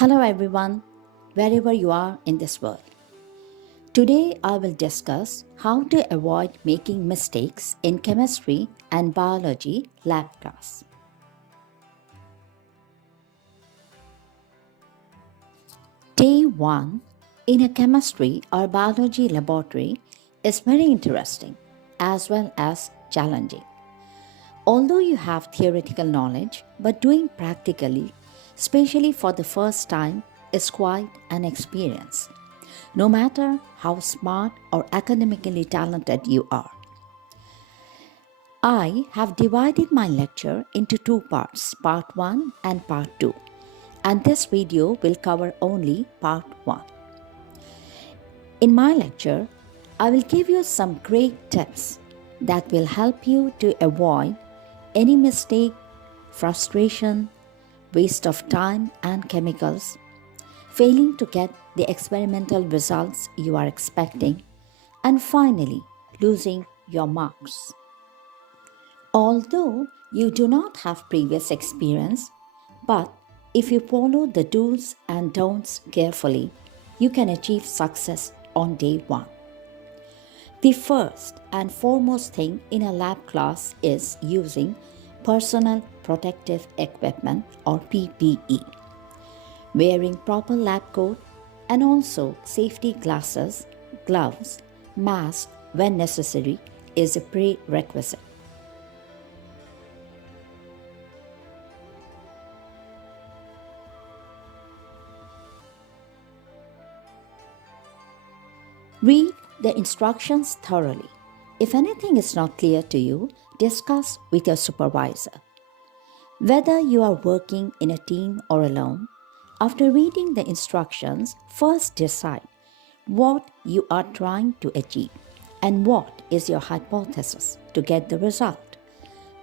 Hello everyone, wherever you are in this world. Today I will discuss how to avoid making mistakes in chemistry and biology lab class. Day 1 in a chemistry or biology laboratory is very interesting as well as challenging. Although you have theoretical knowledge, but doing practically, especially for the first time, is quite an experience. No matter how smart or academically talented you are. I have divided my lecture into two parts, part 1 and part 2, and this video will cover only part 1. In my lecture, I will give you some great tips that will help you to avoid any mistake, frustration, waste of time and chemicals, failing to get the experimental results you are expecting, and finally losing your marks. Although you do not have previous experience, but if you follow the do's and don'ts carefully, you can achieve success on day 1. The first and foremost thing in a lab class is using personal protective equipment or PPE. Wearing proper lab coat and also safety glasses, gloves, mask when necessary is a prerequisite. Read the instructions thoroughly. If anything is not clear to you, discuss with your supervisor. Whether you are working in a team or alone, after reading the instructions, first decide what you are trying to achieve and what is your hypothesis to get the result.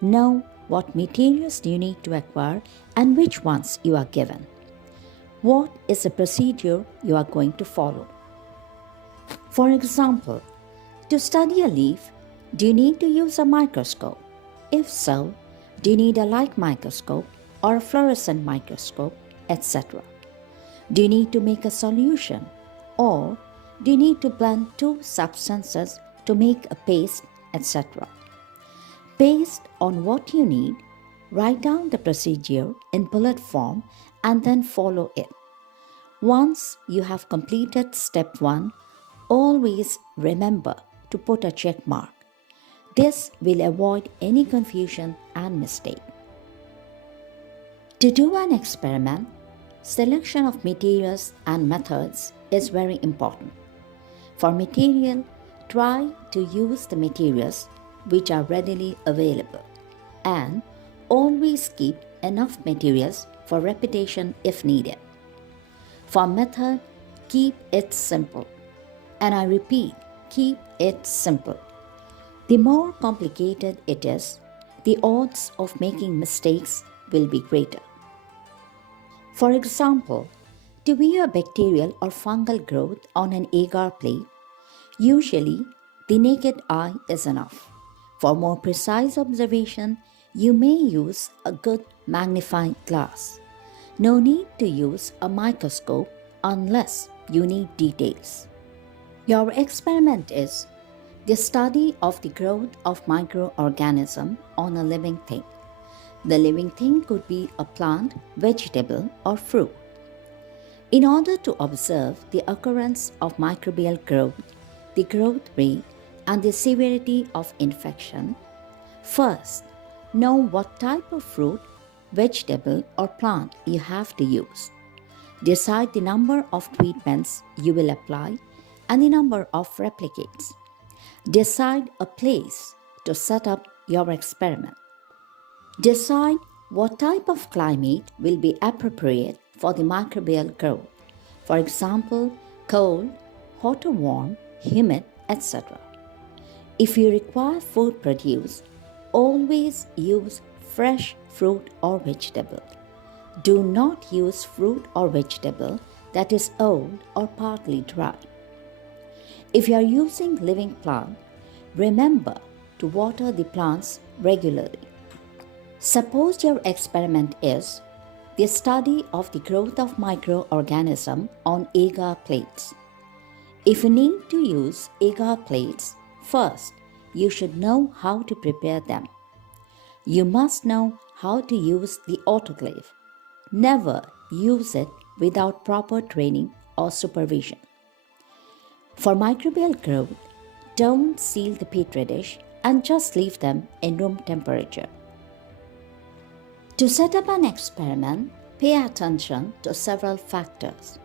Know what materials you need to acquire and which ones you are given. What is the procedure you are going to follow? For example, to study a leaf, do you need to use a microscope? If so, do you need a light microscope or a fluorescent microscope, etc.? Do you need to make a solution? Or do you need to blend two substances to make a paste, etc.? Based on what you need, write down the procedure in bullet form and then follow it. Once you have completed step 1, always remember to put a check mark. This will avoid any confusion and mistake. To do an experiment, selection of materials and methods is very important. For material, try to use the materials which are readily available and always keep enough materials for repetition if needed. For method, keep it simple. And I repeat, keep it simple. The more complicated it is, the odds of making mistakes will be greater. For example, to view a bacterial or fungal growth on an agar plate, usually the naked eye is enough. For more precise observation, you may use a good magnifying glass. No need to use a microscope unless you need details. Your experiment is the study of the growth of microorganism on a living thing. The living thing could be a plant, vegetable, or fruit. In order to observe the occurrence of microbial growth, the growth rate, and the severity of infection, first, know what type of fruit, vegetable, or plant you have to use. Decide the number of treatments you will apply and the number of replicates. Decide a place to set up your experiment. Decide what type of climate will be appropriate for the microbial growth. For example, cold, hot or warm, humid, etc. If you require food produce, always use fresh fruit or vegetable. Do not use fruit or vegetable that is old or partly dry. If you are using living plant, remember to water the plants regularly. Suppose your experiment is the study of the growth of microorganisms on agar plates. If you need to use agar plates, first you should know how to prepare them. You must know how to use the autoclave. Never use it without proper training or supervision. For microbial growth, don't seal the petri dish and just leave them in room temperature. To set up an experiment, pay attention to several factors.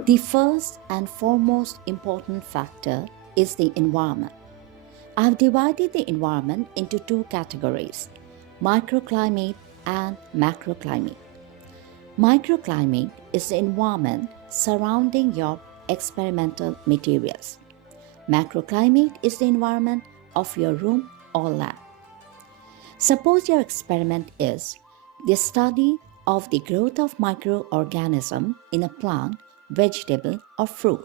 The first and foremost important factor is the environment. I have divided the environment into two categories, microclimate and macroclimate. Microclimate is the environment surrounding your experimental materials. Macroclimate is the environment of your room or lab. Suppose your experiment is the study of the growth of microorganisms in a plant, vegetable, or fruit.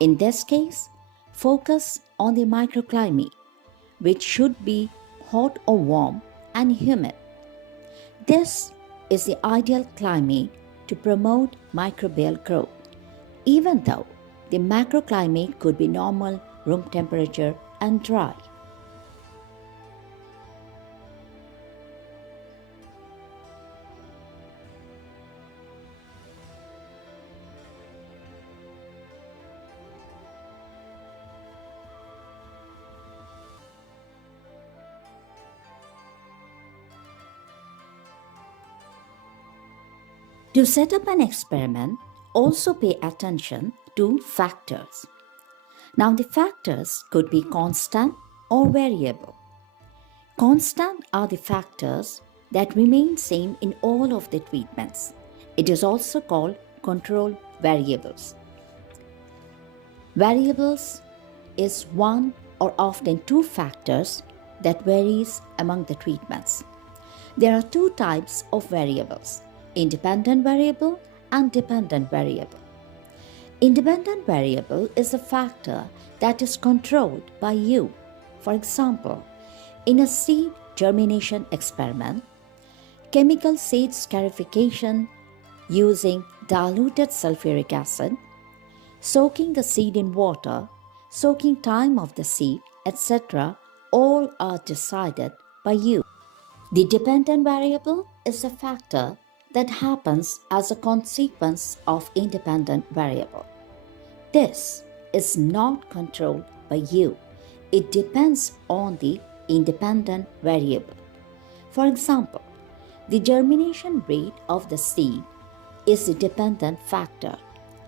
In this case, focus on the microclimate, which should be hot or warm and humid. This is the ideal climate to promote microbial growth, even though the macroclimate could be normal room temperature and dry. To set up an experiment, also pay attention to factors. Now, the factors could be constant or variable. Constant are the factors that remain same in all of the treatments. It is also called control variables. Variables is one or often two factors that varies among the treatments. There are two types of variables, independent variable and dependent variable. Independent variable is a factor that is controlled by you. For example, in a seed germination experiment, chemical seed scarification using diluted sulfuric acid, soaking the seed in water, soaking time of the seed, etc., all are decided by you. The dependent variable is a factor that happens as a consequence of independent variable. This is not controlled by you. It depends on the independent variable. For example, the germination rate of the seed is the dependent factor.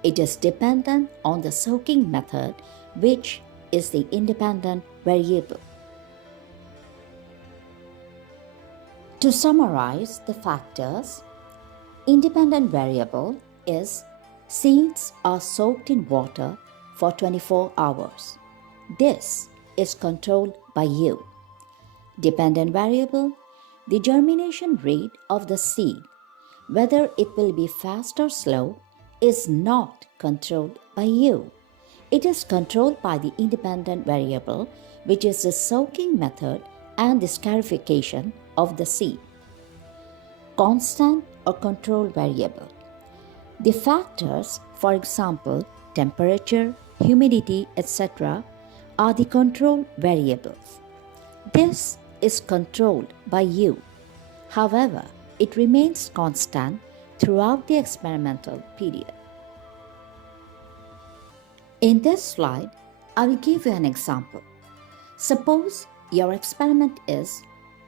It is dependent on the soaking method, which is the independent variable. To summarize the factors, independent variable is seeds are soaked in water for 24 hours. This is controlled by you. Dependent variable, the germination rate of the seed, whether it will be fast or slow, is not controlled by you. It is controlled by the independent variable, which is the soaking method and the scarification of the seed. Constant or control variable. The factors, for example, temperature, humidity, etc., are the control variables. This is controlled by you. However, it remains constant throughout the experimental period. In this slide, I will give you an example. Suppose your experiment is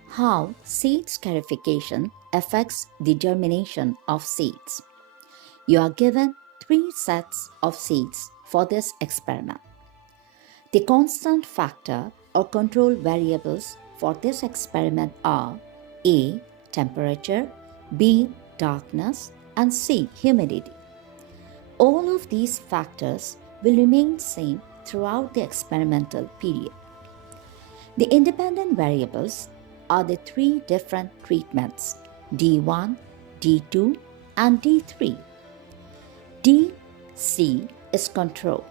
how seed scarification affects the germination of seeds. You are given 3 sets of seeds for this experiment. The constant factor or control variables for this experiment are A. Temperature, B. Darkness, and C. Humidity. All of these factors will remain same throughout the experimental period. The independent variables are the 3 different treatments, D1, D2, and D3. D, C is control.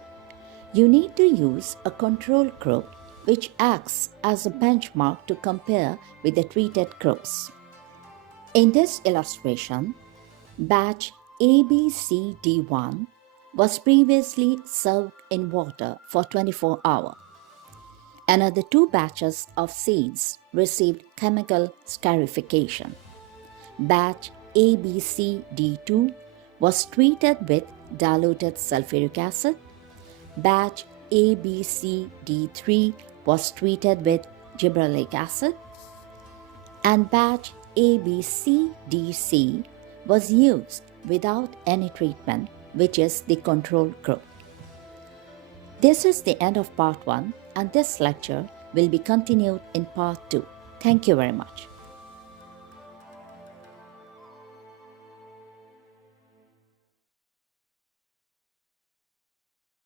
You need to use a control group which acts as a benchmark to compare with the treated groups. In this illustration, Batch ABCD1 was previously soaked in water for 24 hours. Another two batches of seeds received chemical scarification. Batch ABCD2 was treated with diluted sulfuric acid. Batch ABCD3 was treated with gibberellic acid. And batch ABCDC was used without any treatment, which is the control group. This is the end of part 1, and this lecture will be continued in part 2. Thank you very much.